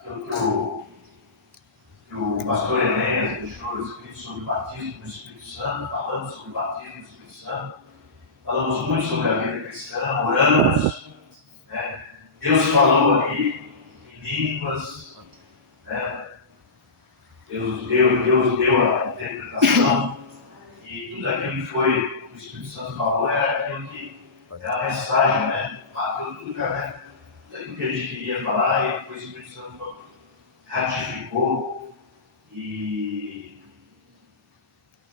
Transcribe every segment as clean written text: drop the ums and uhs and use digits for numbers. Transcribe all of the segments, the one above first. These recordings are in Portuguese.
aquilo que o pastor Enéas deixou escrito sobre o batismo no Espírito Santo, falando sobre o batismo no Espírito Santo. Falamos muito sobre a vida cristã, oramos, né? Deus falou ali em línguas, né? Deus deu a interpretação, e tudo aquilo que o Espírito Santo falou era aquilo que é a mensagem, né? Bateu tudo, né? Tudo aquilo que a gente queria falar, e depois o Espírito Santo ratificou e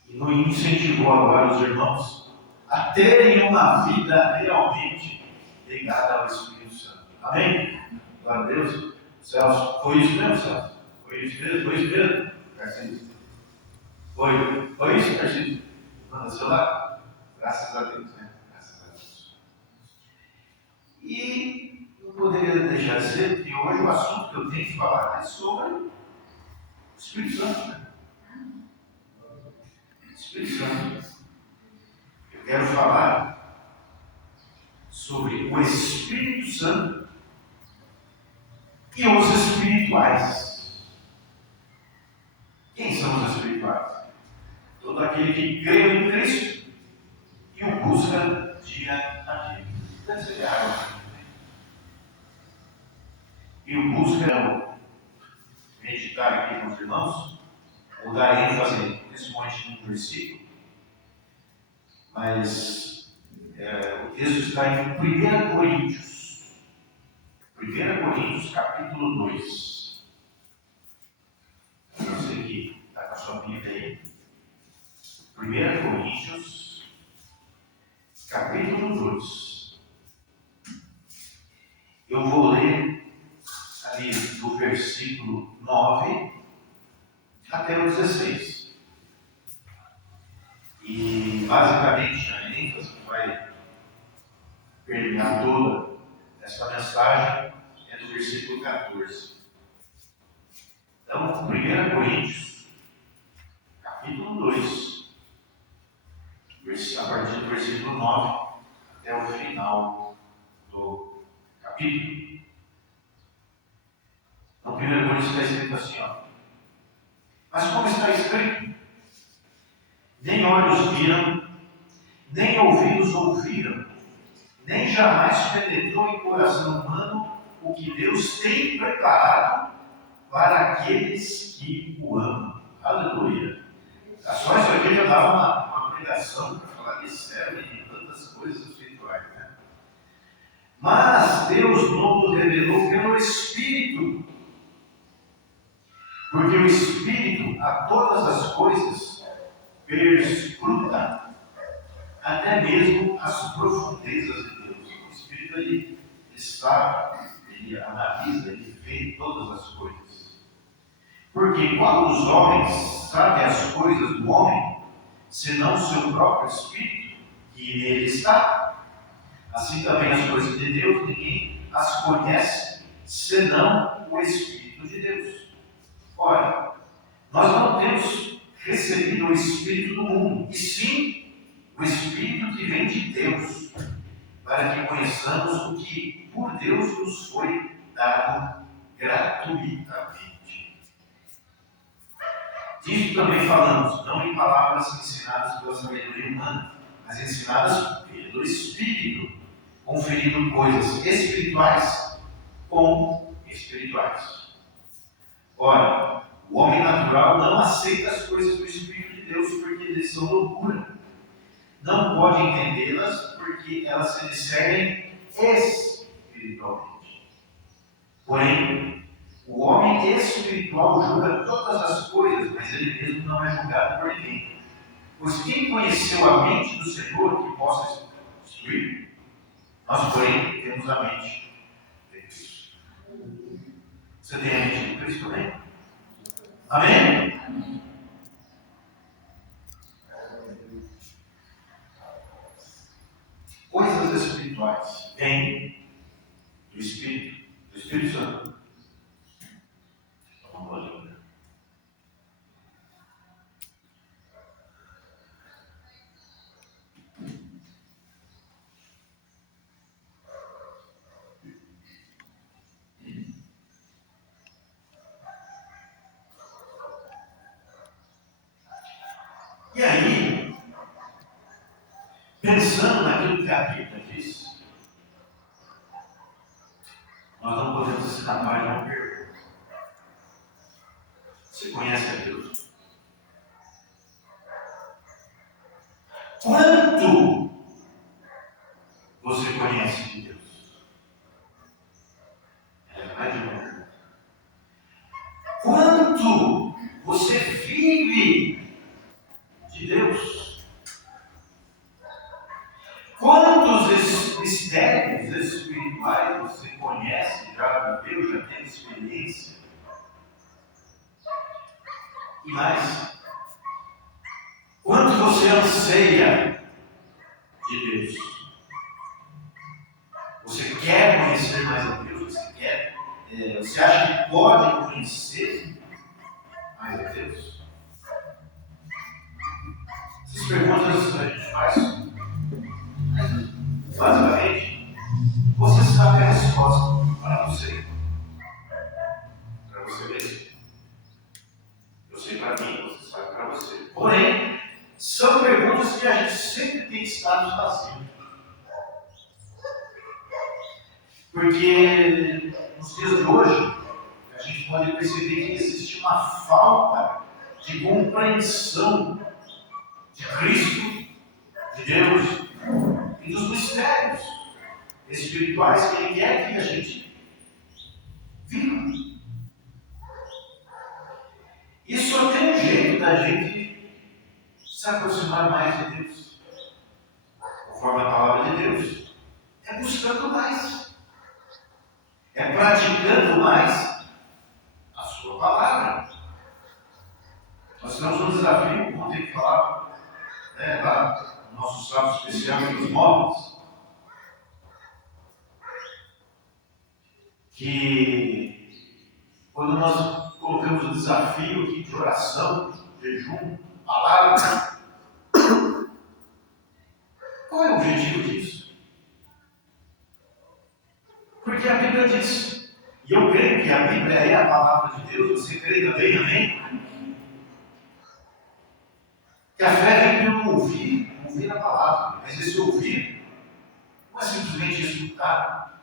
nos incentivou agora os irmãos a terem uma vida realmente ligada ao Espírito Santo. Amém? Glória a Deus. Celso, foi isso mesmo, Celso? Foi isso mesmo? Tarcísio? Foi isso, Tarcísio? Manda seu lado? Graças a Deus, né? Graças a Deus. E não poderia deixar de ser que hoje o assunto que eu tenho que falar é sobre o Espírito Santo, né? Espírito Santo. Eu quero falar sobre o Espírito Santo e os espirituais. Quem são os espirituais? Todo aquele que crê em Cristo e o busca dia a dia. Deve ser água. E o busca meditar aqui com os irmãos, vou dar ênfase principalmente no versículo, mas o texto está em 1 Coríntios. 1 Coríntios, capítulo 2. Você que está com a sua Bíblia aí. 1 Coríntios, capítulo 2. Eu vou ler ali do versículo 9 até o 16. E basicamente a ênfase que vai permear toda essa mensagem é do versículo 14. Então, 1 Coríntios, capítulo 2, a partir do versículo 9 até o final do capítulo. No 1 Coríntios está escrito assim, ó. Mas como está escrito, nem olhos viram, nem ouvidos ouviram, nem jamais penetrou em coração humano o que Deus tem preparado para aqueles que o amam. Aleluia. Só isso aqui já dá uma pregação para falar de céu e de tantas coisas espirituais, né? Mas Deus nos revelou pelo Espírito, porque o Espírito a todas as coisas perscruta, até mesmo as profundezas de Deus. O Espírito ele sabe, ele analisa, ele vê todas as coisas. Porque qual dos homens sabe as coisas do homem, senão o seu próprio Espírito, que nele está? Assim também as coisas de Deus, ninguém as conhece, senão o Espírito de Deus. Ora, nós não temos recebido o Espírito do mundo, e sim o Espírito que vem de Deus, para que conheçamos o que por Deus nos foi dado gratuitamente. Disso também falamos, não em palavras ensinadas pela sabedoria humana, mas ensinadas pelo Espírito, conferindo coisas espirituais com espirituais. Ora, o homem natural não aceita as coisas do Espírito de Deus porque eles são loucura. Não pode entendê-las porque elas se discernem espiritualmente. Porém, o homem espiritual julga todas as coisas, mas ele mesmo não é julgado por ninguém. Pois quem conheceu a mente do Senhor que possa instruir? Nós, porém, temos a mente de Cristo. Você tem a mente de Cristo também? Amém? Coisas espirituais vêm do Espírito Santo. Vamos lá. E aí, pensando naquilo que a Bíblia diz, nós não podemos escapar de uma pergunta. Você conhece a Deus? Quanto você conhece de Deus? É mais de uma pergunta. Quanto você vive de Deus? Quantos mistérios espirituais você conhece, já viveu, já teve experiência? E mais, quanto você anseia de Deus? Você quer conhecer mais a Deus? Você acha que pode conhecer mais a Deus? Essas perguntas a gente faz, basicamente, você sabe a resposta para você mesmo. Eu sei para mim, você sabe para você. Porém, são perguntas que a gente sempre tem que estar nos fazendo. Porque nos dias de hoje, a gente pode perceber que existe uma falta de compreensão de Cristo, de Deus e dos mistérios espirituais que Ele quer que a gente viva. E só tem um jeito da gente se aproximar mais de Deus, conforme a palavra de Deus, é buscando mais, é praticando mais a sua palavra. Nós temos um desafio, ontem que falava, lá no nosso sábado especial dos móveis, que quando nós colocamos o desafio aqui de oração, jejum, palavra, qual é o objetivo disso? Porque a Bíblia diz, e eu creio que a Bíblia é a palavra de Deus, você crê também, amém? Que a fé vem pelo ouvir a palavra, mas esse ouvir não é simplesmente escutar.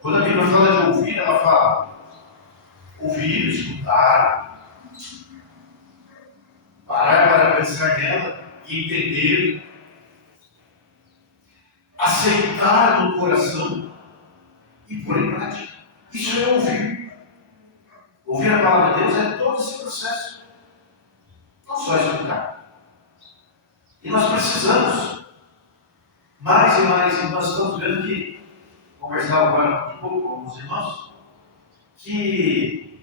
Quando a Bíblia fala de ouvir, ela fala ouvir, escutar, parar para pensar nela e entender, aceitar no coração e pôr em prática. Isso é ouvir. Ouvir a palavra de Deus é todo esse processo, não só escutar. E nós precisamos mais e mais, e nós estamos vendo que, conversar agora um pouco com alguns irmãos, que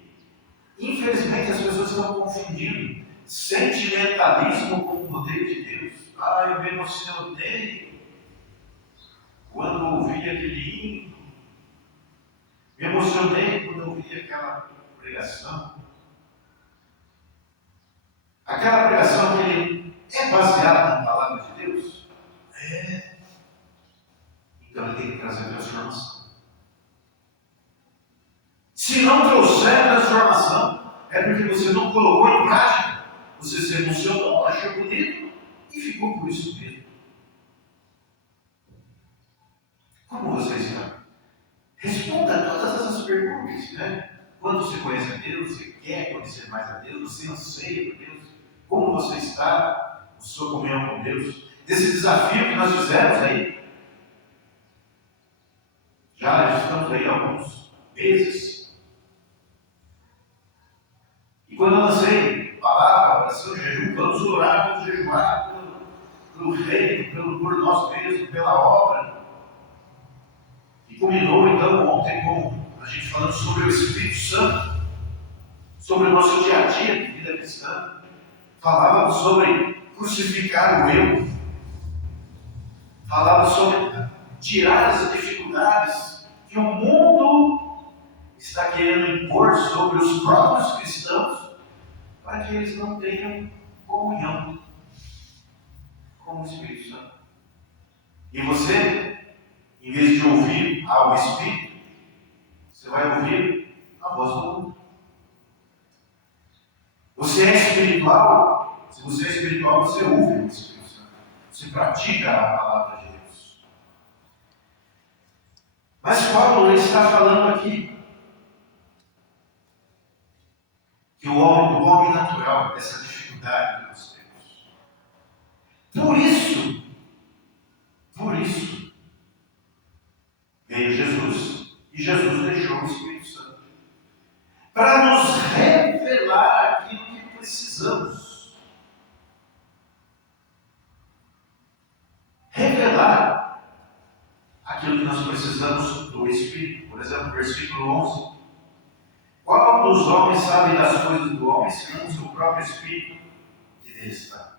infelizmente as pessoas estão confundindo sentimentalismo com o poder de Deus. Eu me emocionei quando ouvi aquele hino, me emocionei quando ouvi aquela pregação. Aquela pregação que é baseada na palavra de Deus? É. Então ele tem que trazer transformação. Se não trouxer transformação, é porque você não colocou em prática. Você se emocionou, achou bonito e ficou por isso mesmo. Como você está? Responda a todas essas perguntas, né? Quando você conhece a Deus, você quer conhecer mais a Deus, você anseia por Deus, como você está, a sua comunhão com Deus, desse desafio que nós fizemos aí. Já estamos aí há alguns meses. E quando eu lancei palavra, oração, jejum, vamos orar, vamos jejuar pelo reino, por nós mesmos, pela obra. E culminou então ontem com a gente falando sobre o Espírito Santo, sobre o nosso dia a dia de vida cristã. Falávamos sobre crucificar o eu, falávamos sobre tirar as dificuldades que o mundo está querendo impor sobre os próprios cristãos, para que eles não tenham comunhão com o Espírito Santo. E você, em vez de ouvir ao Espírito, você vai ouvir a voz do mundo. Você é espiritual Se você é espiritual, você ouve o Espírito Santo. Você pratica a palavra de Deus. Mas Paulo ele está falando aqui que o homem natural, essa dificuldade que nós temos. Por isso, veio Jesus. E Jesus deixou o Espírito Santo para nos revelar aquilo que precisamos. Revelar aquilo que nós precisamos do Espírito. Por exemplo, versículo 11. Qual dos homens sabe das coisas do homem, senão o seu próprio Espírito que nele está?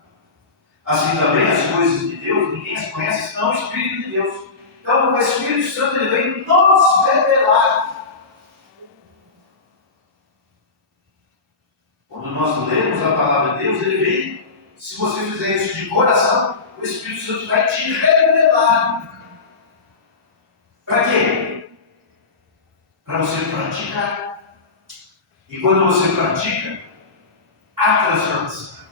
Assim também as coisas de Deus, ninguém as conhece, senão o Espírito de Deus. Então o Espírito Santo ele vem nos revelar. Quando nós lemos a palavra de Deus, ele vem, se você fizer isso de coração, o Espírito Santo vai te revelar. Para quê? Para você praticar. E quando você pratica, há transformação.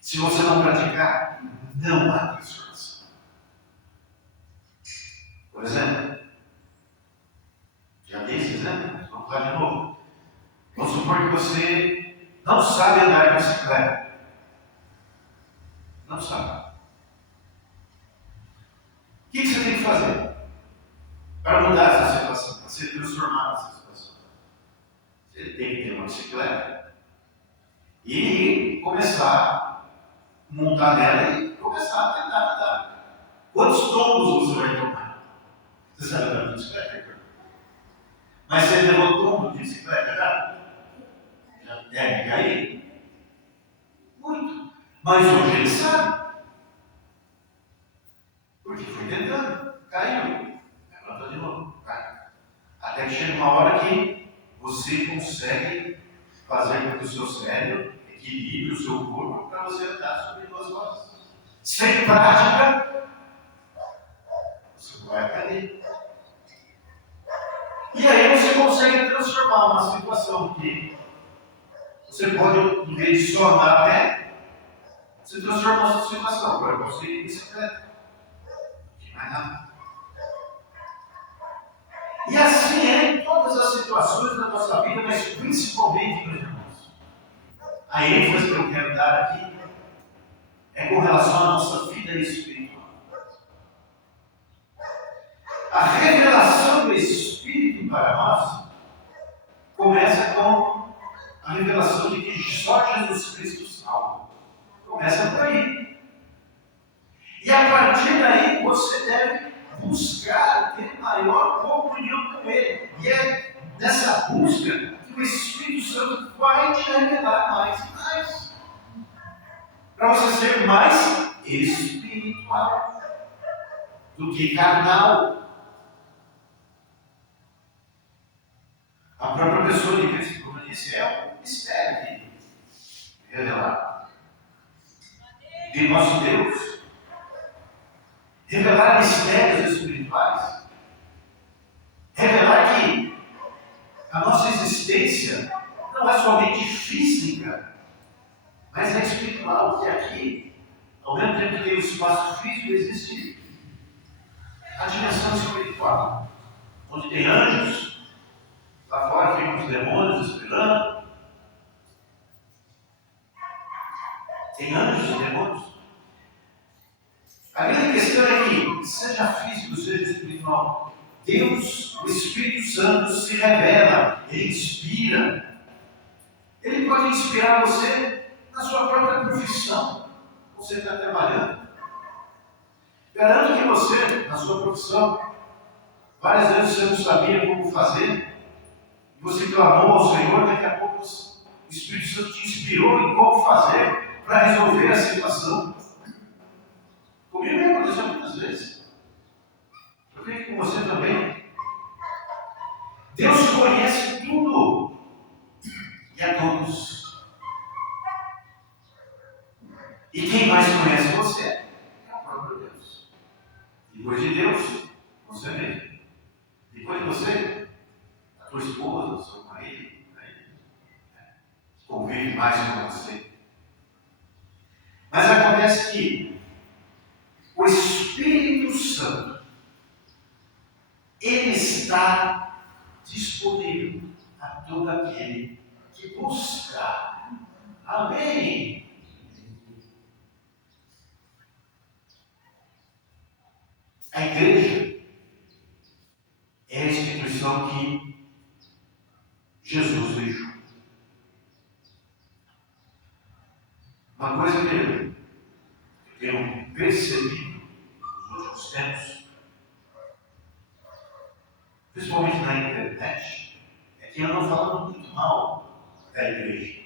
Se você não praticar, não há transformação. Por exemplo, já dei esse exemplo, mas vamos lá de novo. Vamos supor que você não sabe andar de bicicleta. Não sabe. O que você tem que fazer para mudar essa situação, para se transformar nessa situação? Você tem que ter uma bicicleta e começar a montar nela e começar a tentar andar. Quantos tombos você vai tomar? Você sabe andar de bicicleta? Mas você levou tombo de bicicleta já? Já deve cair? Muito. Mas hoje ele sabe. Porque foi tentando, caiu. Levanta de novo. Cai. Até que chega uma hora que você consegue fazer com que o seu cérebro equilibre o seu corpo para você andar sobre duas rodas. Sem prática, você vai cair. E aí você consegue transformar uma situação que você pode, em vez de só andar a pé, você transforma a sua situação. Agora eu posso ir de bicicleta. Não é nada. E assim é em todas as situações da nossa vida, mas principalmente, meus irmãos. A ênfase que eu quero dar aqui é com relação à nossa vida espiritual. A revelação do Espírito para nós começa com a revelação de que só Jesus Cristo salva. Começa por aí. E a partir daí você deve buscar ter maior comunhão com Ele. E é nessa busca que o Espírito Santo vai te revelar mais e mais. Para você ser mais espiritual do que carnal. A própria pessoa de Cristo, como eu disse, é um mistério de revelar. De nosso Deus. Revelar mistérios espirituais. Revelar que a nossa existência não é somente física, mas é espiritual. Porque aqui, ao mesmo tempo que tem o espaço físico, existe a dimensão espiritual. Onde tem anjos, lá fora ficam os demônios esperando. Tem anjos e demônios. A grande questão é que, seja físico, seja espiritual, Deus, o Espírito Santo, se revela, Ele inspira. Ele pode inspirar você na sua própria profissão. Você está trabalhando. Garanto que você, na sua profissão, várias vezes você não sabia como fazer, e você clamou ao Senhor, daqui a pouco o Espírito Santo te inspirou em como fazer para resolver a situação. Comigo me aconteceu muitas vezes. Eu creio que com você também. Deus conhece tudo e a todos. E quem mais conhece você é o próprio Deus. Depois de Deus, você mesmo. Depois de você, a tua esposa, o seu marido, que convive mais com você. acontece que o Espírito Santo, ele está disponível a todo aquele que busca. Amém? A igreja é a instituição que Jesus deixou. Uma coisa que eu tenho percebido nos últimos tempos, principalmente na internet, é que andam falando muito mal da igreja,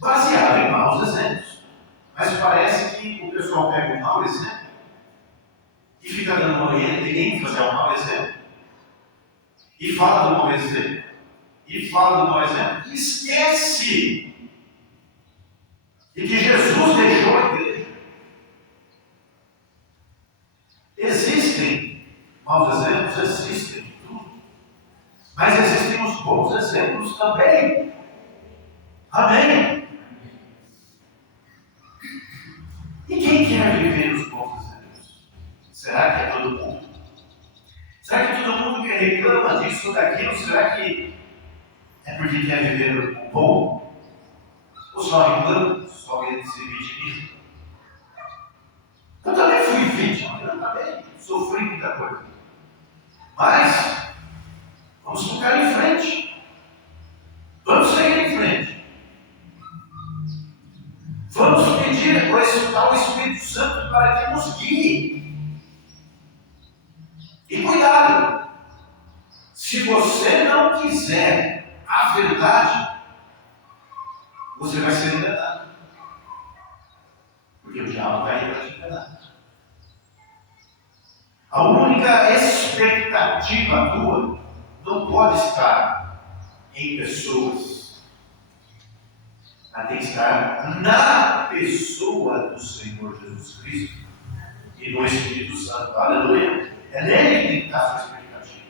baseado em maus exemplos. Mas parece que o pessoal pega um mau exemplo e fica dando uma ênfase ao mau exemplo, e fala do mau exemplo, e fala do mau exemplo, e esquece de que Jesus deixou a igreja. Existem maus exemplos, existem tudo, mas existem os bons exemplos também. Amém? E quem quer viver os bons exemplos? Será que é todo mundo? Será que todo mundo que reclama disso ou daquilo, será que é porque quer viver o bom? Ou só reclama, só quer se vitimizar? Eu também fui vítima, eu também sofri muita coisa. Mas, vamos ficar em frente. Vamos seguir em frente. Vamos pedir ao Espírito Santo para que nos guie. E cuidado, se você não quiser a verdade, você vai ser enganado. Porque o diabo vai ir para te enganar. A única expectativa tua não pode estar em pessoas, mas tem que estar na pessoa do Senhor Jesus Cristo e no Espírito Santo. Aleluia! É nele que tem que estar a sua expectativa.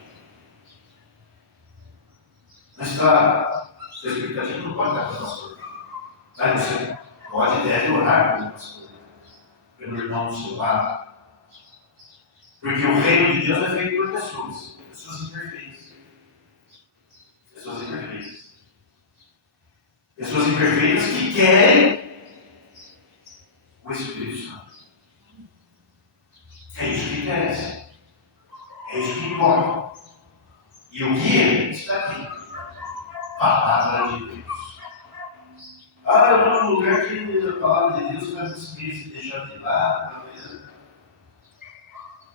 Não está, sua expectativa não pode estar com o pastor. Mas você pode e deve orar pelo pastor, pelo irmão do seu lado. Porque o reino de Deus é feito por pessoas, pessoas imperfeitas. Pessoas imperfeitas. Pessoas imperfeitas que querem o Espírito Santo. É isso que interessa. É isso que importa. E o guia está aqui. Palavra de Deus. Ah, eu estou num lugar que a palavra de Deus vai conseguir se deixar de lado.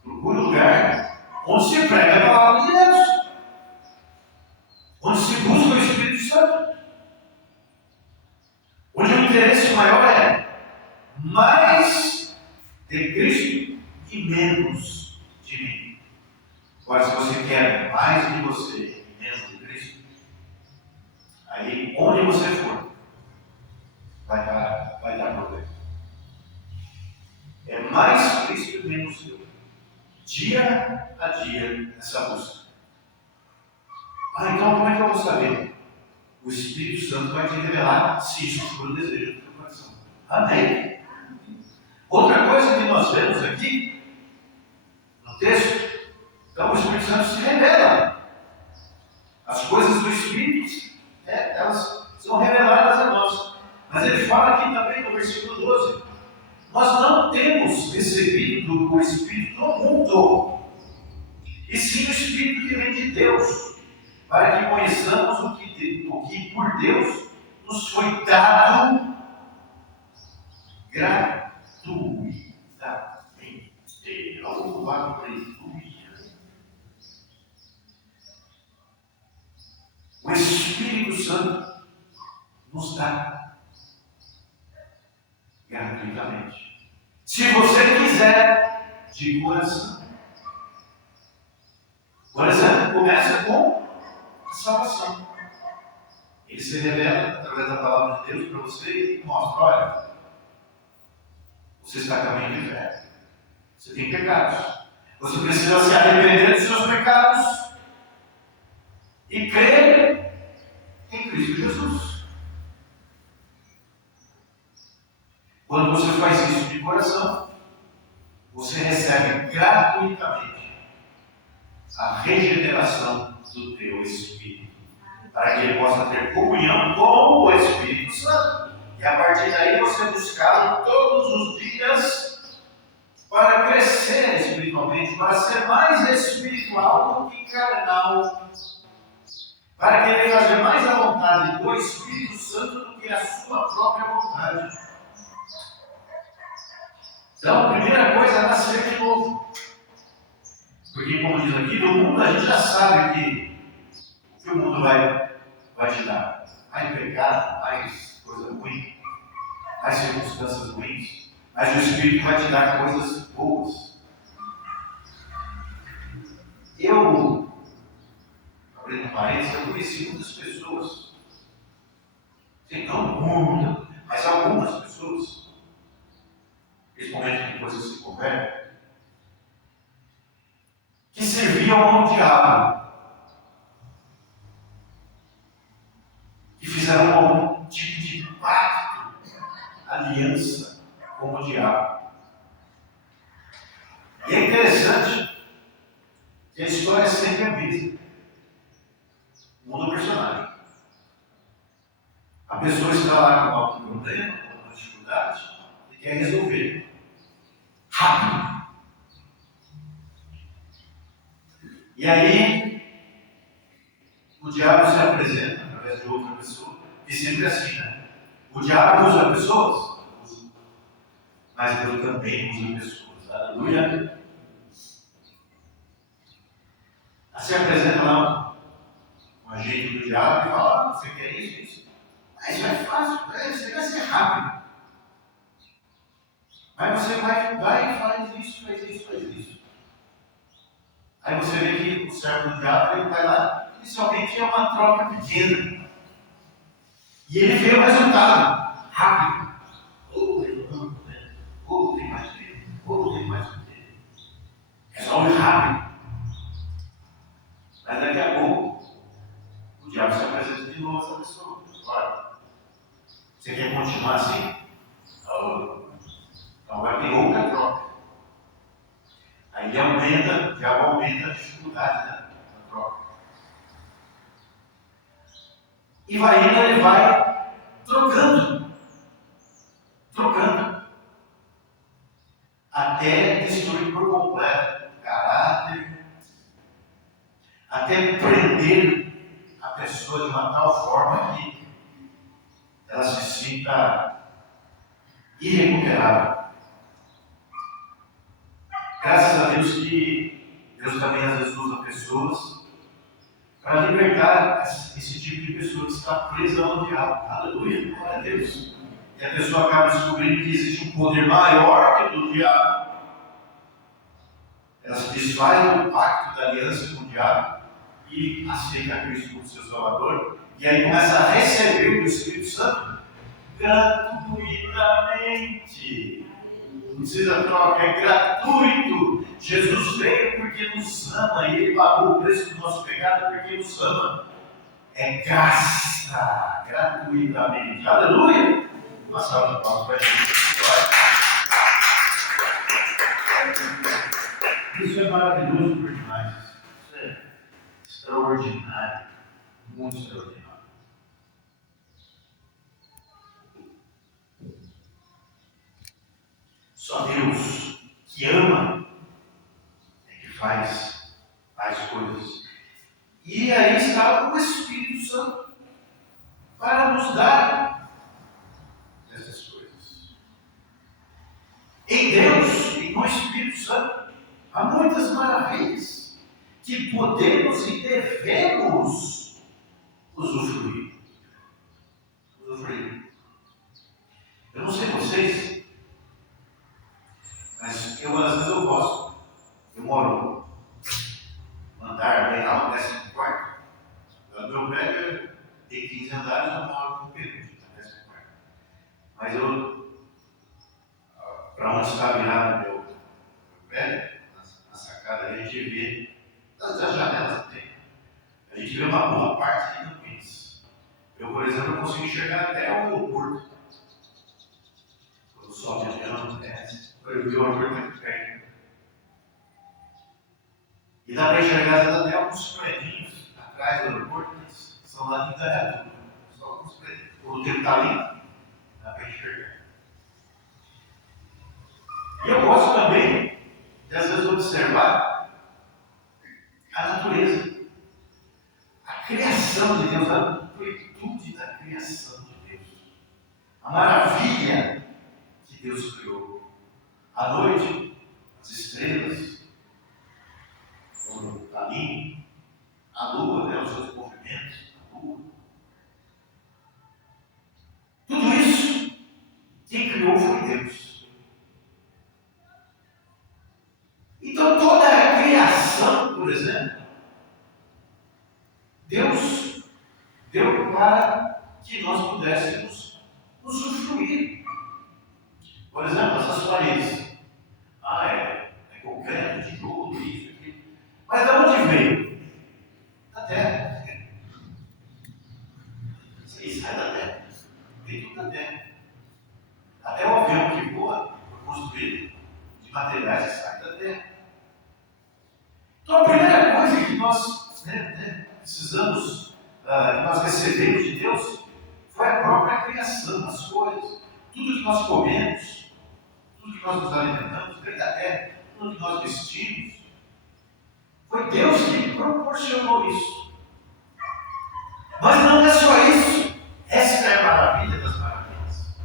Procure um lugar onde se prega a palavra de Deus. Onde se busca o Espírito Santo. Onde o interesse maior é mais de Cristo e menos de mim. Agora, se você quer mais de você e menos de Cristo, aí onde você for, vai dar problema. É mais Cristo e menos eu. Dia a dia nessa busca. Ah, então como é que eu vou saber? O Espírito Santo vai te revelar se isso for o desejo do teu coração. Amém? Outra coisa que nós vemos aqui no texto, então o Espírito Santo se revela. As coisas do Espírito, elas são reveladas a nós. Mas ele fala aqui também no versículo 12: nós não temos recebido o Espírito do mundo, e sim o Espírito que vem de Deus, para que conheçamos o que por Deus nos foi dado gratuitamente. Aleluia. O Espírito Santo nos dá gratuitamente. Se você quiser, de coração. Por exemplo, começa com a salvação. Ele se revela através da palavra de Deus para você e mostra: olha, você está a caminho do inferno. Você tem pecados. Você precisa se arrepender dos seus pecados e crer em Cristo Jesus. Quando você faz isso de coração, você recebe gratuitamente a regeneração do teu espírito, para que ele possa ter comunhão com o Espírito Santo. E a partir daí você buscá-lo todos os dias para crescer espiritualmente, para ser mais espiritual do que carnal, para querer fazer mais a vontade do Espírito Santo do que a sua própria vontade. Então, a primeira coisa é nascer de novo. Porque, como diz aqui, no mundo a gente já sabe que o que o mundo vai te dar. Mais pecado, mais coisa ruim, mais circunstâncias ruins. Mas o Espírito vai te dar coisas boas. Eu, abrindo um parênteses, eu conheci muitas pessoas, não muitas, mas algumas pessoas, principalmente depois que se convertem, que serviam ao diabo, que fizeram algum tipo de pacto, aliança com o diabo. E é interessante que a história é sempre a mesma. Muda o personagem. A pessoa está lá com algum problema, com alguma dificuldade, e quer resolver. Rápido. E aí, o diabo se apresenta através de outra pessoa, e sempre assim, né? O diabo usa pessoas? Usa. Mas Deus também usa pessoas. Aleluia. Se apresenta lá um agente do diabo e fala: você quer isso? Isso é fácil, você vai ser rápido. Mas você vai e faz isso. Aí você vê que o servo do diabo, ele vai lá, inicialmente é uma troca pequena. E ele vê o resultado, rápido. Tem mais dele. Resolve rápido. Mas daqui a pouco, o diabo se apresenta de novo a essa pessoa. Olha, você quer continuar assim? Então vai ter outra troca. Aí o diabo aumenta a dificuldade da troca. E ele vai trocando. Até destruir por completo o caráter, até prender a pessoa de uma tal forma que ela se sinta irrecuperável. Graças a Deus que Deus também às vezes usa pessoas para libertar esse tipo de pessoa que está presa ao diabo. Aleluia, glória a Deus. E a pessoa acaba descobrindo que existe um poder maior que o do diabo. Ela se desfaz do pacto da aliança com o diabo e aceita Cristo como seu Salvador. E aí começa a receber o Espírito Santo gratuitamente. Não precisa troca, é gratuito. Jesus veio porque nos ama e Ele pagou o preço do nosso pecado porque nos ama. É graça, gratuitamente. Aleluia! Uma salva de palmas para a gente. Isso é maravilhoso por demais. Isso é extraordinário. Muito extraordinário. Só Deus que ama é que faz coisas. E aí está o Espírito Santo para nos dar essas coisas. Em Deus e no Espírito Santo há muitas maravilhas que podemos e devemos usufruir. Eu não sei vocês, mas às vezes eu gosto. Eu moro num andar bem alto, 14º quarto. O meu prédio tem 15 andares, eu moro no penúltimo, 14º quarto. Mas para onde está virado meu prédio, na sacada, a gente vê, das janelas que tem, a gente vê uma boa parte de Campinas. Eu, por exemplo, consigo enxergar até o porto. Quando sol de avião, eu orgulho muito perto. E dá para enxergar até alguns prédios atrás do aeroporto, mas são lá de Itaiatu. Só alguns prédios. O tempo está ali, dá para enxergar. E eu gosto também de, às vezes, observar a natureza. A criação de Deus, a amplitude da criação de Deus. A maravilha que Deus criou. À noite, as estrelas, quando está limpo, a lua, os seus movimentos, a lua. Tudo isso, quem criou foi Deus. Então, toda a criação, por exemplo, Deus deu para que nós pudéssemos usufruir. Por exemplo, essas paredes. É concreto, tijolo, isso, aquilo. Mas de onde veio? Da terra. Isso aí sai da terra. Veio tudo da terra. Até o avião que voa foi construído de materiais que saem da terra. Então a primeira coisa que nós precisamos, que nós recebemos de Deus, foi a própria criação, as coisas. Tudo que nós comemos, tudo que nós nos alimentamos, vem da terra, tudo que nós vestimos, foi Deus que proporcionou isso. Mas não é só isso. Essa é a maravilha das maravilhas.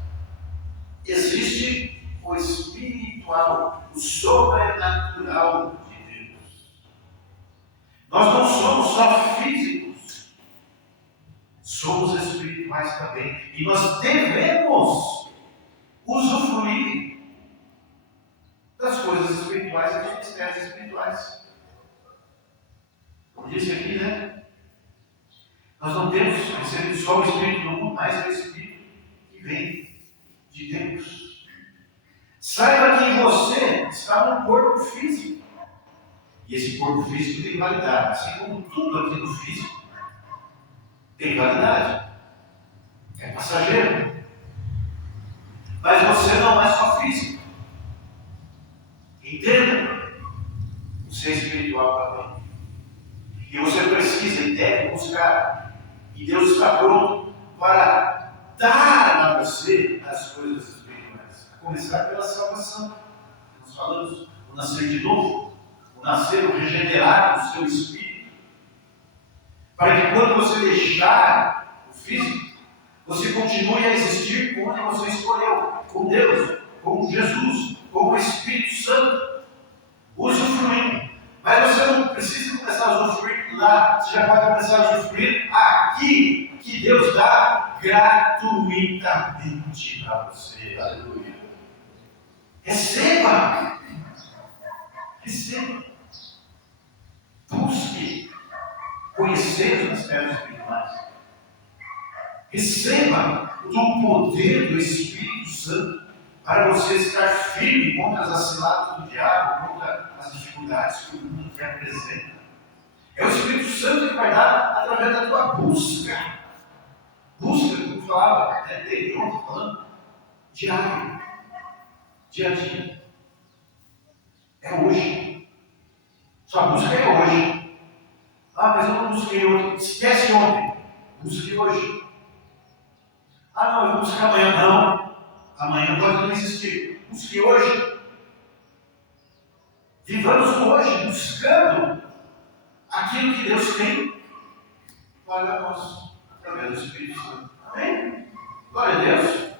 Existe o espiritual, o sobrenatural de Deus. Nós não somos só físicos, somos espirituais também. E nós devemos usufruir das coisas espirituais e dos mistérios espirituais. Como disse aqui, nós não temos recebido só o Espírito do mundo, mas é o Espírito que vem de Deus. Saiba que você está num corpo físico. E esse corpo físico tem validade. Assim como tudo aqui no físico tem validade. É passageiro. Mas você não é só físico. Entenda. Você é espiritual também. E você precisa e deve buscar. E Deus está pronto para dar a você as coisas espirituais. A começar pela salvação. Nós falamos o nascer de novo, o nascer, o regenerar do seu espírito. Para que quando você deixar o físico, você continue a existir como você escolheu, com Deus, com Jesus, com o Espírito Santo, usufruindo. Mas você não precisa começar a usufruir lá, você já vai começar a usufruir aqui, que Deus dá gratuitamente para você. Aleluia. Receba! Receba! Busque conhecer os mistérios espirituais. Receba do poder do Espírito Santo para você estar firme contra as ciladas do diabo, contra as dificuldades que o mundo te apresenta. É o Espírito Santo que vai dar através da tua busca. Busca, como eu falava, até anterior, estou falando, diário. Dia a dia. É hoje. Sua busca é hoje. Mas eu não busquei ontem. Esquece ontem. Busque hoje. Não, eu vou buscar amanhã. Não. Amanhã pode não existir. Busque hoje. Vivamos hoje buscando aquilo que Deus tem para nós, através do Espírito Santo. Amém? Glória a Deus.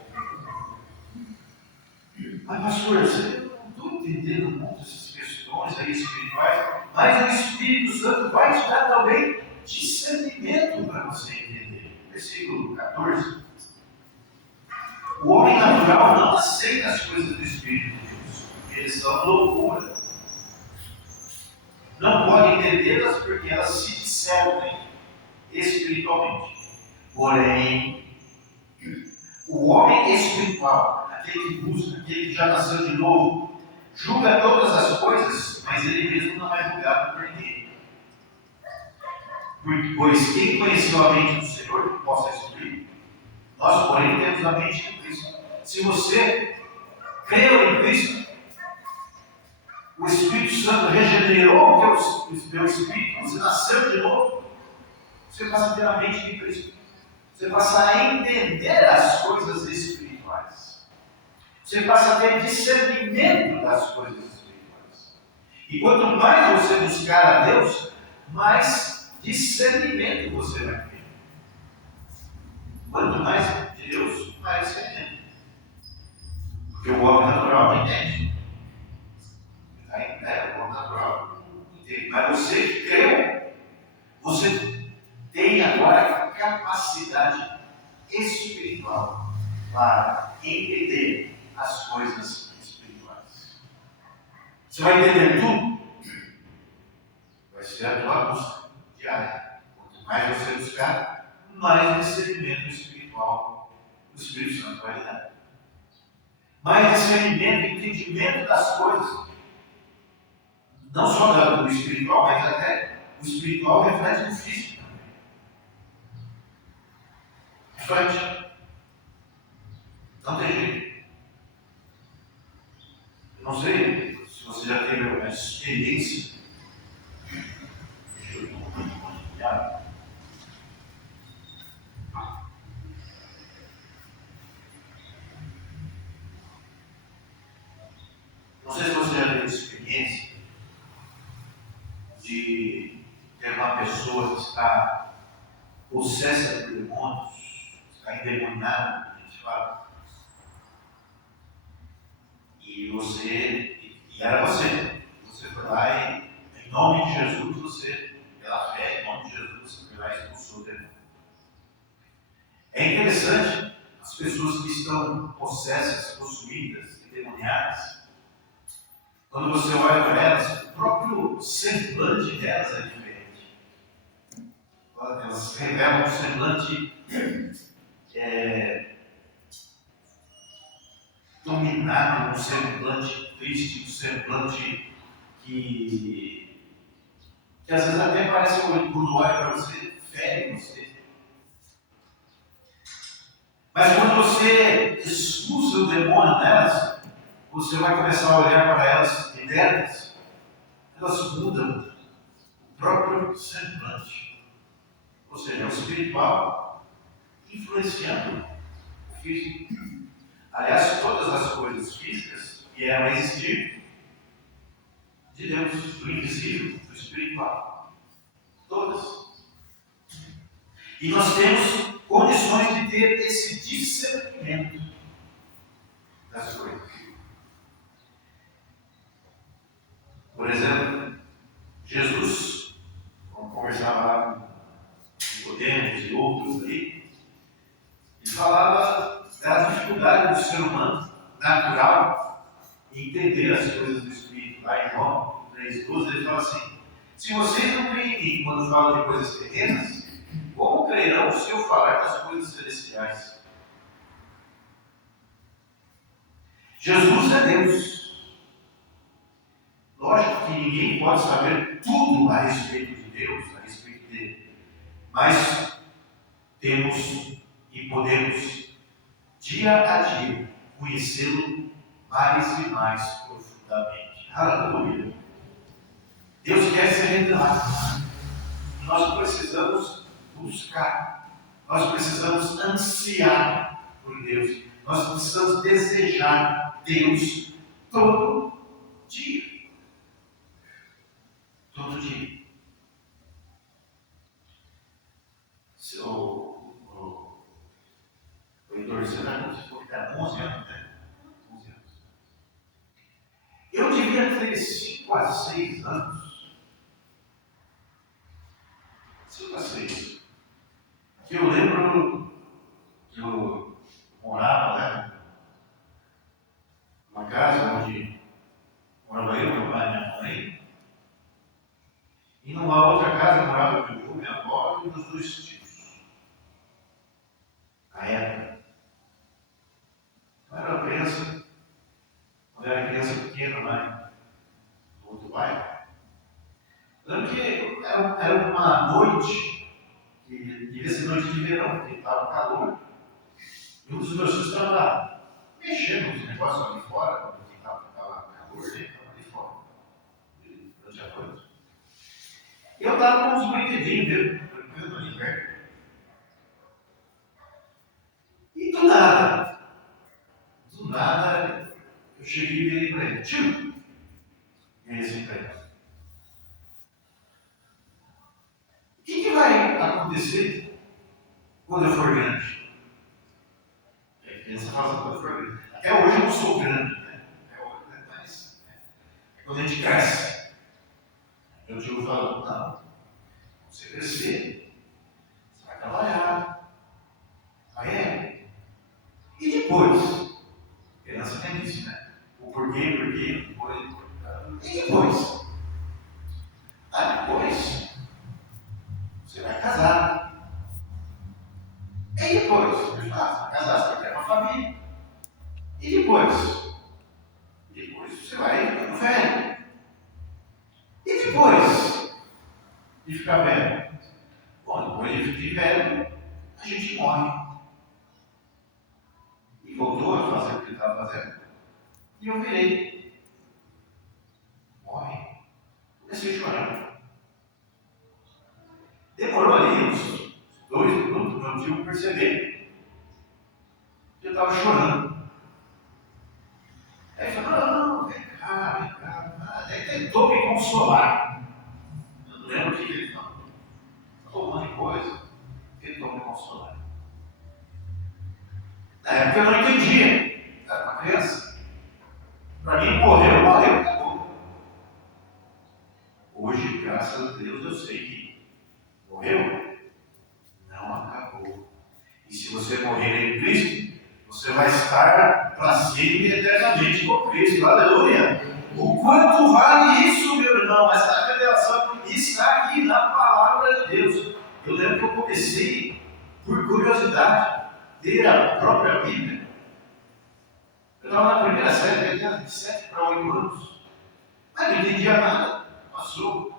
Mas, pastor, eu não estou entendendo muito essas questões aí espirituais, mas o Espírito Santo vai te dar também discernimento para você entender. Versículo 14. O homem natural não aceita as coisas do Espírito de Deus, porque eles são loucura. Não pode entendê-las porque elas se discernem espiritualmente. Porém, o homem espiritual, aquele que busca, aquele que já nasceu de novo, julga todas as coisas, mas ele mesmo não é julgado por ninguém. Pois quem conheceu a mente do Senhor que possa instruir? Nós, porém, temos a mente de Cristo. Se você creu em Cristo, o Espírito Santo regenerou o teu espírito, você nasceu de novo, você passa a ter a mente de Cristo. Você passa a entender as coisas espirituais. Você passa a ter discernimento das coisas espirituais. E quanto mais você buscar a Deus, mais discernimento você vai ter. Quanto mais de Deus, mais discernimento. Porque o homem natural não entende. O homem natural não entende. Mas você que creu, você tem agora a capacidade espiritual para entender as coisas espirituais. Você vai entender tudo? Vai ser a tua busca diária. Quanto mais você buscar, mais discernimento espiritual o Espírito Santo vai lhe dar. Mais discernimento e entendimento das coisas. Não só do espiritual, mas até o espiritual reflete no físico também. Reflete. Não tem jeito. Eu não sei se você já teve uma experiência. Não sei se você já teve experiência de ter uma pessoa que está possessa por demônios, está endemoniada, a gente fala. E era você. Você foi lá e, em nome de Jesus, você, pela fé, em nome de Jesus, você foi lá e expulsou o demônio. É interessante, as pessoas que estão possessas, possuídas, endemoniadas, quando você olha para elas, o próprio semblante delas é diferente. Elas revelam um semblante dominado, um semblante triste, um semblante que às vezes até parece quando olha para você, fere você. Mas quando você expulsa o demônio delas, você vai começar a olhar para elas libertas, elas mudam o próprio semblante. Ou seja, o espiritual influenciando o físico. Aliás, todas as coisas físicas vieram a existir de Deus, do invisível, do espiritual. Todas. E nós temos condições de ter esse discernimento das coisas. Por exemplo, Jesus, vamos conversar lá com Nicodemos e outros aí, ele falava da dificuldade do ser humano natural em entender as coisas do Espírito. Lá em João 3,12 ele fala assim: se vocês não creem em mim quando falo de coisas terrenas, como crerão se eu falar das coisas celestiais? Jesus é Deus. Lógico que ninguém pode saber tudo a respeito de Deus, a respeito dele. Mas temos e podemos, dia a dia, conhecê-lo mais e mais profundamente. Aleluia! Deus quer ser revelado. Nós precisamos buscar. Nós precisamos ansiar por Deus. Nós precisamos desejar Deus todo dia. Todo dia. O Heitor, você vai ficar 11 anos, né? 11 anos. Eu devia ter 5 a 6 anos. 5 a 6. Que eu lembro que eu morava, né? Uma casa onde morava eu, meu pai e minha mãe. E numa outra casa morava meu avô, minha avó e os 2 tios. Na época. Eu era criança, quando era criança pequena, lá no outro bairro. Eu lembro que era uma noite, que devia ser noite de verão, porque estava calor. E um dos meus tios trabalhava. mexendo nos negócios ali fora, quando estava calor, ele estava ali fora, durante a noite. E eu estava com uns brinquedinhos dele, brincando ali perto. E do nada, eu cheguei e virei para ele, tio, e ele assim para ele, o que vai acontecer quando eu for grande? E a criança fala quando eu for grande. Até hoje eu não sou grande, né? Até hoje, mas quando a gente cresce, eu digo, falo, não, você crescer, você vai trabalhar, vai. E depois? A criança tem isso, né? O porquê, depois. E depois? Depois você vai casar. E depois? Você vai casar, você vai ter uma família. E depois? Depois você vai ficando velho. E depois de ficar velho? Bom, depois de ficar velho, a gente morre. E voltou a fazer o que ele estava fazendo. E eu virei. Morre. Comecei a chorar. Demorou ali uns 2 minutos para o tio perceber que eu estava chorando. Aí ele falou, não, vem cá. Aí tentou me consolar. Eu não lembro o que ele falou. Falou um monte de coisa. Tentou me consolar. Na época eu não entendia. Era uma criança. Para mim, morreu, acabou. Hoje, graças a Deus, eu sei que morreu, não acabou. E se você morrer em Cristo, você vai estar para sempre eternamente com Cristo. Aleluia! O quanto vale isso, meu irmão? Essa revelação está aqui na palavra de Deus. Eu lembro que eu comecei, por curiosidade, ler a própria Bíblia. Eu estava na primeira série, tinha de 7 para 8 anos. Mas não entendia nada, passou.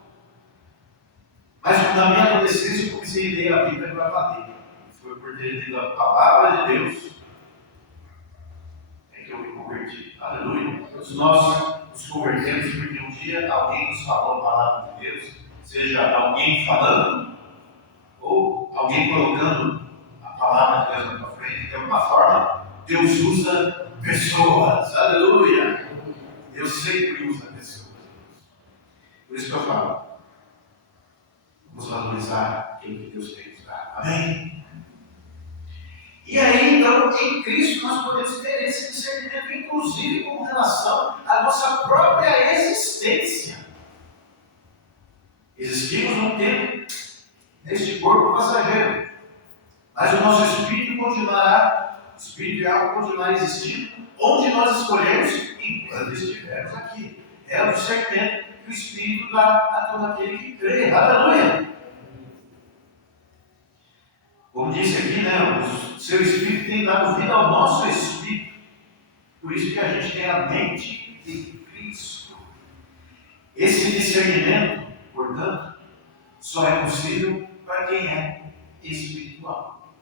Mas na minha adolescência eu comecei a ler a Bíblia para bater. Foi por ter lido a palavra de Deus que eu me converti. Aleluia. Nós nos convertemos porque um dia alguém nos falou a palavra de Deus, seja alguém falando ou alguém colocando a palavra de Deus na tua frente. De alguma forma, Deus usa pessoas. Aleluia. Deus sempre usa pessoas. Por isso que eu falo, vamos valorizar aquilo que Deus tem nos dado. Amém? E aí, então, em Cristo nós podemos ter esse discernimento, inclusive com relação à nossa própria existência. Existimos num tempo, neste corpo passageiro, mas o nosso espírito continuará, o espírito e a alma continuará existindo, onde nós escolhemos, enquanto estivermos aqui. É o discernimento que o Espírito dá a todo aquele que crê. Aleluia! Como disse aqui, né, o seu Espírito tem dado vida ao nosso Espírito. Por isso que a gente tem a mente de Cristo. Esse discernimento, portanto, só é possível para quem é espiritual.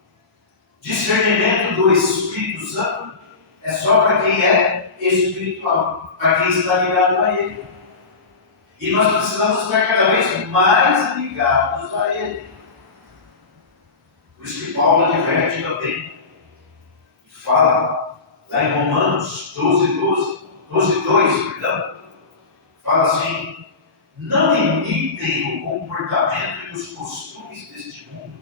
Discernimento do Espírito Santo é só para quem é espiritual, para quem está ligado a Ele. E nós precisamos estar cada vez mais ligados a Ele. Por isso que Paulo adverte também e fala lá em Romanos 12:2, fala assim: não imitem o comportamento e os costumes deste mundo,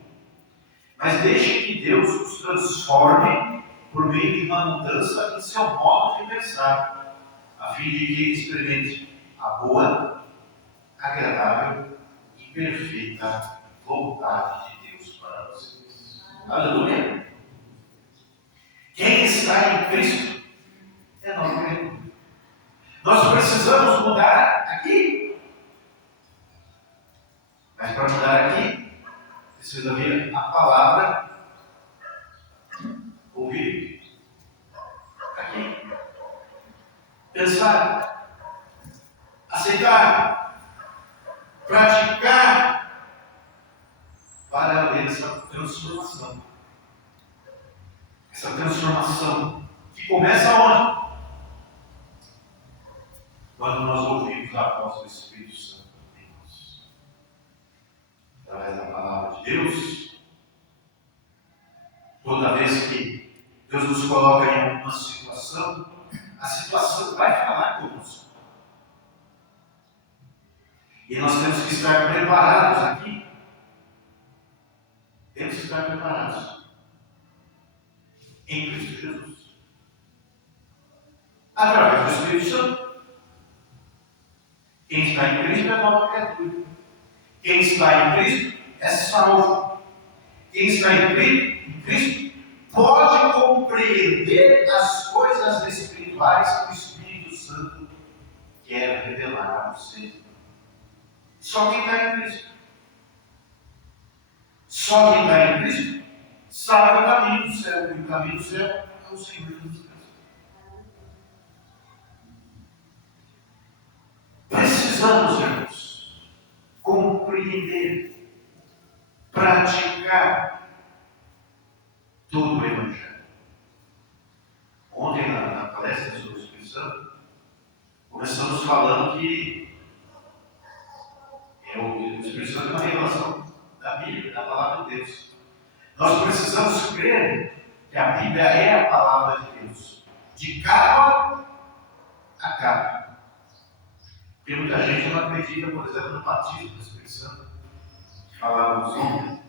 mas deixem que Deus os transforme por meio de uma mudança em seu modo de pensar, a fim de que experimente a boa, agradável e perfeita vontade de Deus para vocês. Aleluia! Quem está em Cristo é nova criatura. Nós precisamos mudar aqui. Mas para mudar aqui, precisa vir a palavra ouvir. Aqui. Pensar. Aceitar. Praticar. Para haver essa transformação. Essa transformação Que começa onde? Quando nós ouvimos a voz do Espírito Santo em nós. Através da palavra de Deus. Toda vez que Deus nos coloca em alguma situação, a situação vai falar conosco. E nós temos que estar preparados aqui. Temos que estar preparados. Em Cristo Jesus. Através do Espírito Santo. Quem está em Cristo é nova criatura. Quem está em Cristo é salvo. Quem está em Cristo pode compreender as coisas espirituais que o Espírito Santo quer revelar a você. Só quem está em Cristo. Só quem está em Cristo sabe o caminho do céu. E o caminho do céu é o Senhor Jesus Cristo. Precisamos, irmãos, compreender, praticar todo o Evangelho. Ontem, na palestra sobre o Espírito Santo, começamos falando que o Espírito Santo é uma revelação da Bíblia, da palavra de Deus. Nós precisamos crer que a Bíblia é a palavra de Deus, de capa a capa. Porque muita gente não acredita, por exemplo, no batismo do Espírito Santo, que falávamos ontem.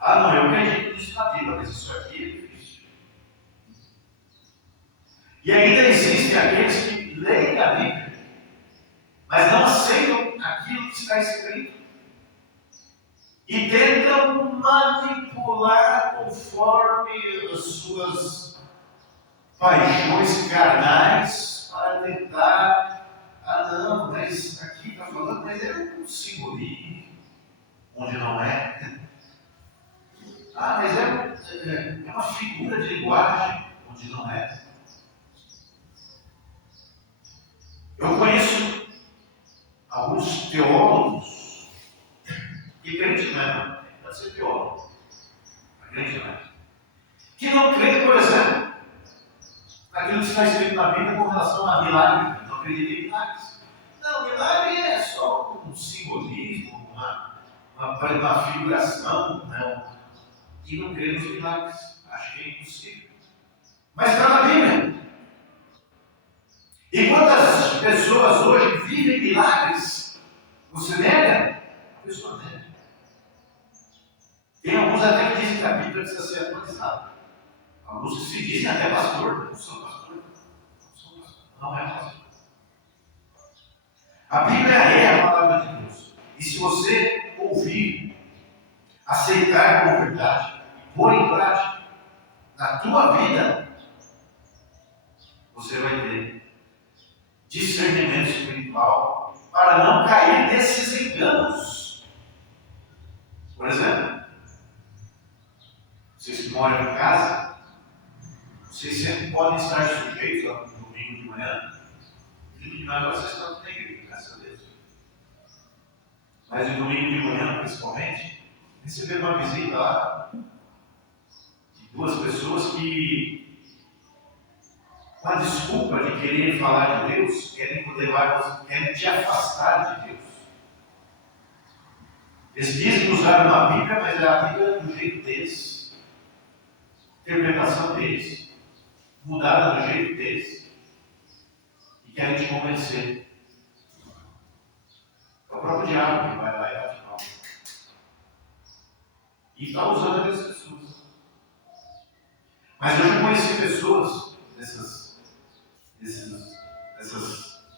Ah, não, eu acredito nisso na Bíblia, mas isso aqui é difícil. E ainda existem aqueles que leem a Bíblia, mas não aceitam aquilo que está escrito. E tentam manipular conforme as suas paixões carnais para tentar, não, mas aqui está falando, mas é um simbolismo, onde não é. Mas é uma figura de linguagem, onde não é. Eu conheço alguns teólogos, e crente não, pode ser teólogo, mas crente não, que não creem, por exemplo, naquilo que está escrito na Bíblia com relação a milagre. Não acredita em milagres. Não, milagre é só um simbolismo, uma figuração, não. E não crê nos milagres. Acho que é impossível. Mas está na Bíblia. E quantas pessoas hoje vivem milagres? Você nega? A pessoa nega. Tem alguns até que dizem que a Bíblia precisa ser atualizada. Alguns que se dizem até pastor. Não sou pastor. Não é pastor. A Bíblia é a palavra de Deus. E se você ouvir, aceitar com verdade e pôr em prática na tua vida, você vai ter discernimento espiritual para não cair nesses enganos. Por exemplo, vocês que moram em casa, vocês sempre podem estar sujeitos ao domingo de manhã. Domingo de manhã vocês estão na igreja, graças a Deus. Mas no domingo de manhã, principalmente, receber uma visita lá de duas pessoas que, com a desculpa de querer falar de Deus, querem te afastar de Deus. Eles dizem usar uma Bíblia, mas é a Bíblia do jeito deles, interpretação deles, mudada do jeito deles, e querem te convencer. É o próprio diabo que vai lá e bate palma. E está usando aquelas pessoas. Mas eu já conheci pessoas dessas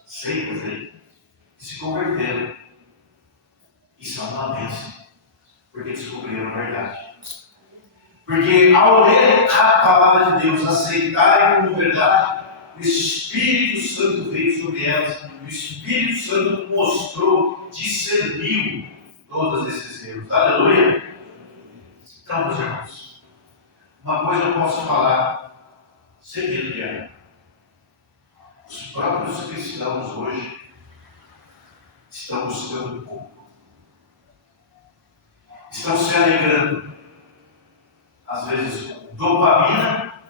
seitas aí, que se converteram. E são uma bênção, porque descobriram a verdade. Porque ao ler a palavra de Deus, aceitarem como verdade, o Espírito Santo veio sobre elas, o Espírito Santo mostrou, discerniu todos esses erros. Aleluia! Então, meus irmãos, uma coisa eu posso falar sem medo de errar. Os próprios cristãos hoje estão buscando pouco. Estão se alegrando, às vezes, com dopamina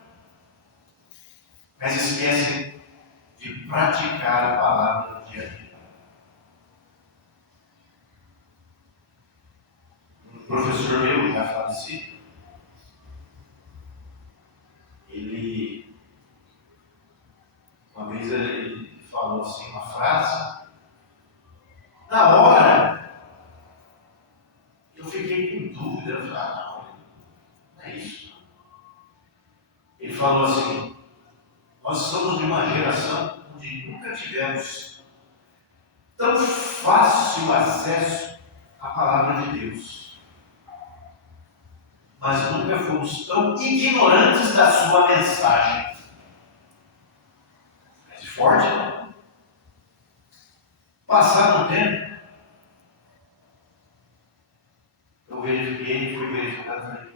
mas esquecem de praticar a palavra no dia a dia. Um professor meu, já falecido, uma vez ele falou assim uma frase, na hora eu fiquei com dúvida, eu falei, não é isso. Ele falou assim, nós somos de uma geração onde nunca tivemos tão fácil acesso à palavra de Deus, mas nunca fomos tão ignorantes da sua mensagem. É forte, não? Passado um tempo, eu verifiquei, fui verificando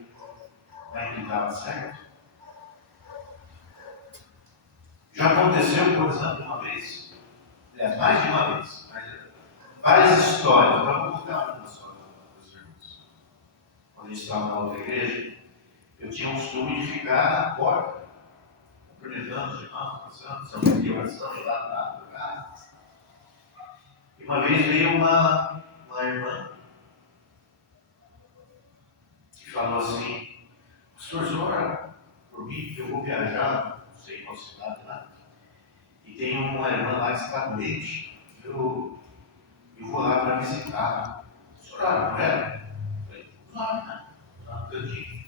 como é que estava certo. Já aconteceu, por exemplo, uma vez, mais de uma vez, várias histórias, vamos contar uma só para os irmãos. Quando a gente estava na outra igreja, eu tinha um costume de ficar na porta, cumprimentando os irmãos, passando, são de oração, de lá, cá. E uma vez veio uma irmã que falou assim, pastor, ora por mim, que eu vou viajar, não sei qual cidade lá, e tem uma irmã lá que está doente, eu vou lá para visitar. O senhor ora por ela? Eu falei, claro, né? Um cantinho.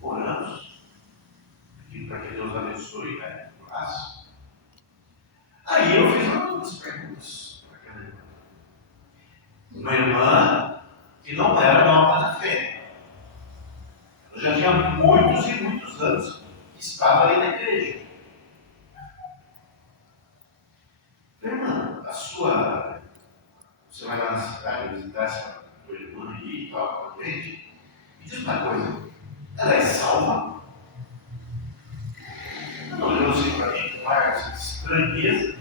Oramos, pedindo para que Deus abençoe, né? Graça. Aí eu fiz algumas perguntas para aquela irmã. Uma irmã que não era nova na fé. Ela já tinha muitos e muitos anos que estava ali na igreja. Irmã, você vai lá na cidade visitar essa tua irmã aí e tal, com a gente? Me diz uma coisa, ela é salva? Ela olhou assim para mim com ar de estranheza.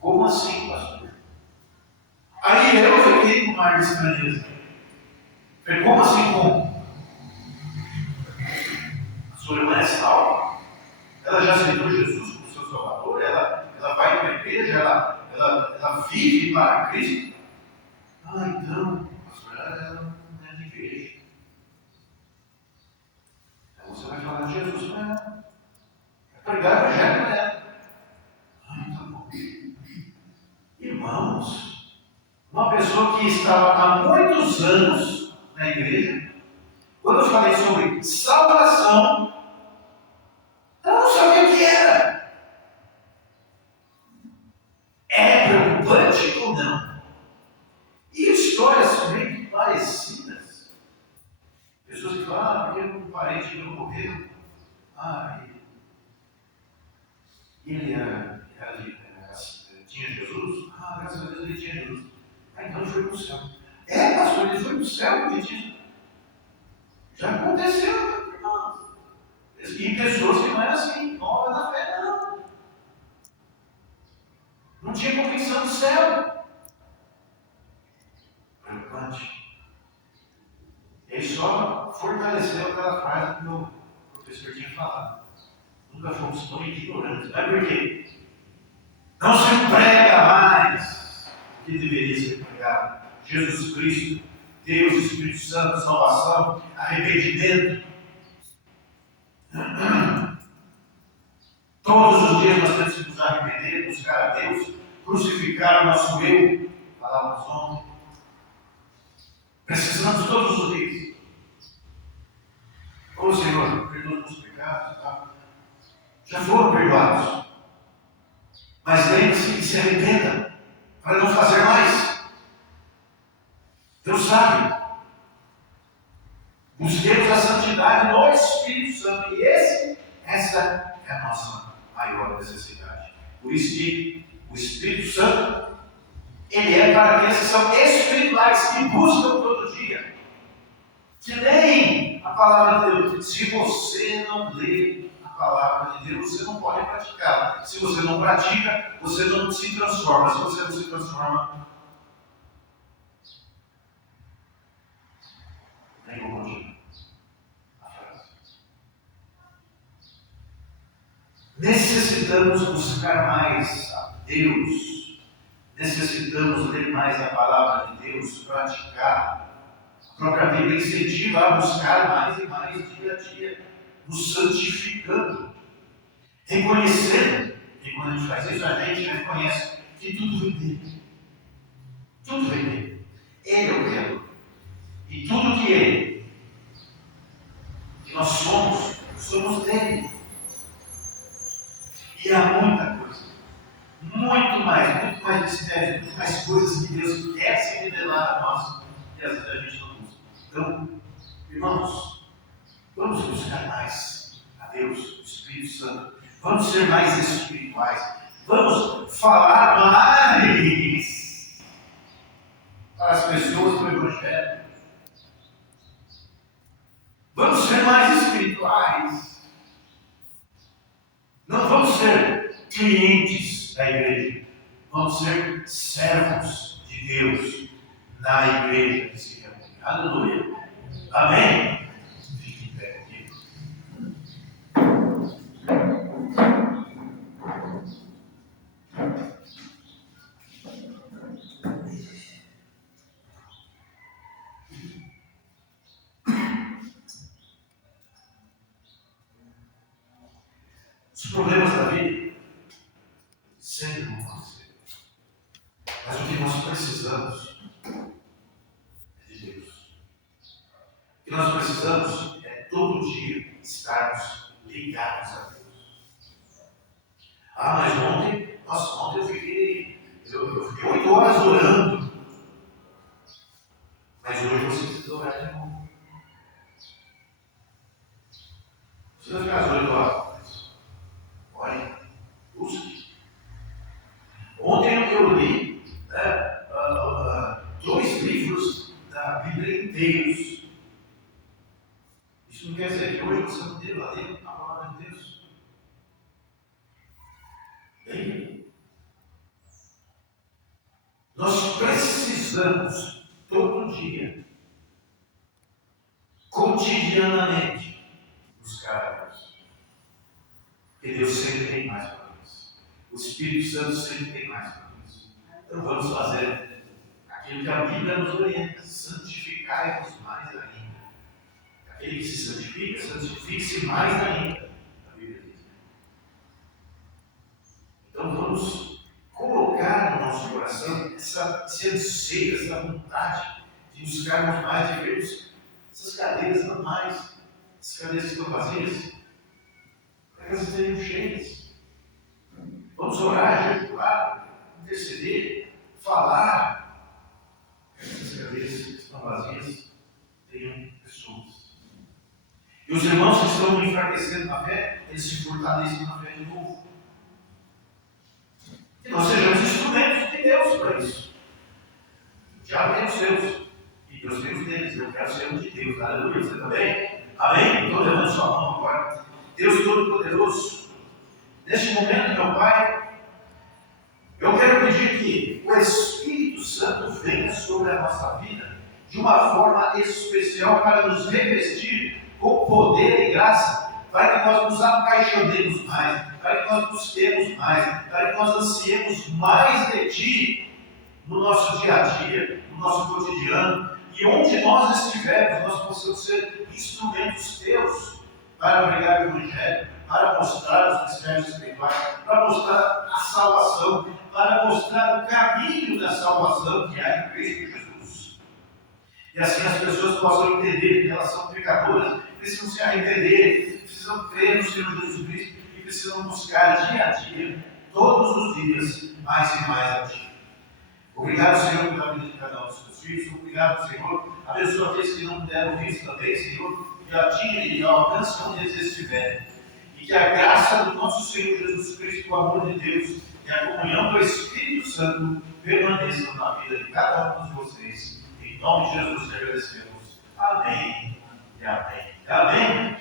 Como assim, pastor? Aí eu fiquei com ar de estranheza. Falei, como assim, como? A sua irmã é salva? Ela já aceitou Jesus como seu Salvador? Ela vai para a igreja? Ela vive para Cristo? Ah, então, pastor, ela não é de igreja. Então você vai falar de Jesus para ela. Vai pregar o evangelho para ela. Ah, então bom. Irmãos, uma pessoa que estava há muitos anos na igreja, quando eu falei sobre salvação, ela não sabia o que era. É preocupante ou não? E histórias meio parecidas. Pessoas que falam, porque um parente meu morreu. Tinha Jesus? Graças a Deus ele tinha Jesus. Então ele foi para o céu. Pastor, ele foi para o céu porque tinha. Já aconteceu, irmãos. E pessoas que não eram assim, novas na fé, não. Não tinha convicção do céu. Preocupante. Ele só fortaleceu aquela frase que o professor tinha falado. Nunca fomos tão ignorantes. Mas por quê? Não se prega mais o que deveria ser pregado. Jesus Cristo, Deus, Espírito Santo, salvação, arrependimento. Todos os dias nós temos que nos arrepender, buscar a Deus, crucificar o nosso eu, falávamos ontem. Precisamos todos os dias. Senhor, perdoa os pecados, tá? Já foram perdoados. Mas lembre-se e se arrependa para não fazer mais. Deus sabe. Busquemos a santidade no Espírito Santo. E essa é a nossa maior necessidade. Por isso que o Espírito Santo, ele é para aqueles que são espirituais, que buscam todo dia. Que leem a palavra de Deus. Se você não lê a palavra de Deus, você não pode praticá-la. Se você não pratica, você não se transforma. Se você não se transforma, nem vou continuar a frase. Necessitamos buscar mais a Deus, necessitamos ler mais a palavra de Deus, praticar. A própria Bíblia incentiva a buscar mais e mais dia a dia, nos santificando, reconhecendo que quando a gente faz isso, a gente reconhece que tudo vem dele. Tudo vem dele. Ele é o Criador. E tudo que ele, que nós somos, somos dele. E há muita coisa, muito mais mistério, muito mais coisas que Deus quer se revelar a nós e às vezes a gente não busca. Então, irmãos, vamos buscar mais a Deus, o Espírito Santo. Vamos ser mais espirituais. Vamos falar mais para as pessoas do Evangelho. Vamos ser mais espirituais. Não vamos ser clientes da igreja. Vamos ser servos de Deus na igreja que se reúne. Aleluia. Amém? Fique em pé aqui. Os problemas da vida sempre vão acontecer. Mas o que nós precisamos é de Deus. O que nós precisamos é todo dia estarmos ligados a Deus. Ah, mas ontem eu fiquei 8 horas orando. Mas hoje você precisa orar de novo. Você vai ficar às 8 horas. Ore, busque. Ontem eu li 2 livros da Bíblia inteiros. Isso não quer dizer que hoje você não deva ler a palavra de Deus. Bem, nós precisamos todo dia, cotidianamente, buscar a Deus. Porque Deus sempre tem mais para nós. O Espírito Santo sempre tem mais para nós. Então vamos fazer aquilo que a Bíblia nos orienta: santificai-vos mais ainda. Aquele que se santifica, santifique-se mais ainda. A Bíblia diz. Então vamos colocar no nosso coração esse anseio, essa vontade de buscarmos mais, de vermos essas cadeiras não mais, essas cadeiras que estão vazias, para que elas estejam cheias. Vamos orar, jejuar, interceder, falar. Essas cadeiras que estão vazias tenham pessoas. E os irmãos que estão enfraquecendo na fé, eles se fortalecem na fé de novo. Que nós sejamos instrumentos de Deus para isso. O diabo tem os seus, e Deus tem os deles. Eu quero ser um de Deus. Aleluia. Você também? Amém? Então levante sua mão agora. Deus Todo-Poderoso, neste momento, meu Pai, eu quero pedir que o Espírito Santo venha sobre a nossa vida de uma forma especial para nos revestir com poder e graça, para que nós nos apaixonemos mais, para que nós busquemos mais, para que nós ansiemos mais de Ti no nosso dia a dia, no nosso cotidiano, e onde nós estivermos, nós possamos ser instrumentos Teus para pregar o Evangelho, para mostrar os mistérios espirituais, para mostrar a salvação, para mostrar o caminho da salvação que há em Cristo Jesus. E assim as pessoas possam entender que elas são pecadoras, precisam se arrepender, precisam crer no Senhor Jesus Cristo e precisam buscar dia a dia, todos os dias, mais e mais a Ti. Obrigado, Senhor, pela vida de cada um dos Teus filhos. Obrigado, Senhor. Abençoa aqueles que não puderam vir também, Senhor, que atingem e alcancem onde eles estiverem. E que a graça do nosso Senhor Jesus Cristo, o amor de Deus e a comunhão do Espírito Santo permaneçam na vida de cada um de vocês. Em nome de Jesus te agradecemos. Amém e amém. Amém.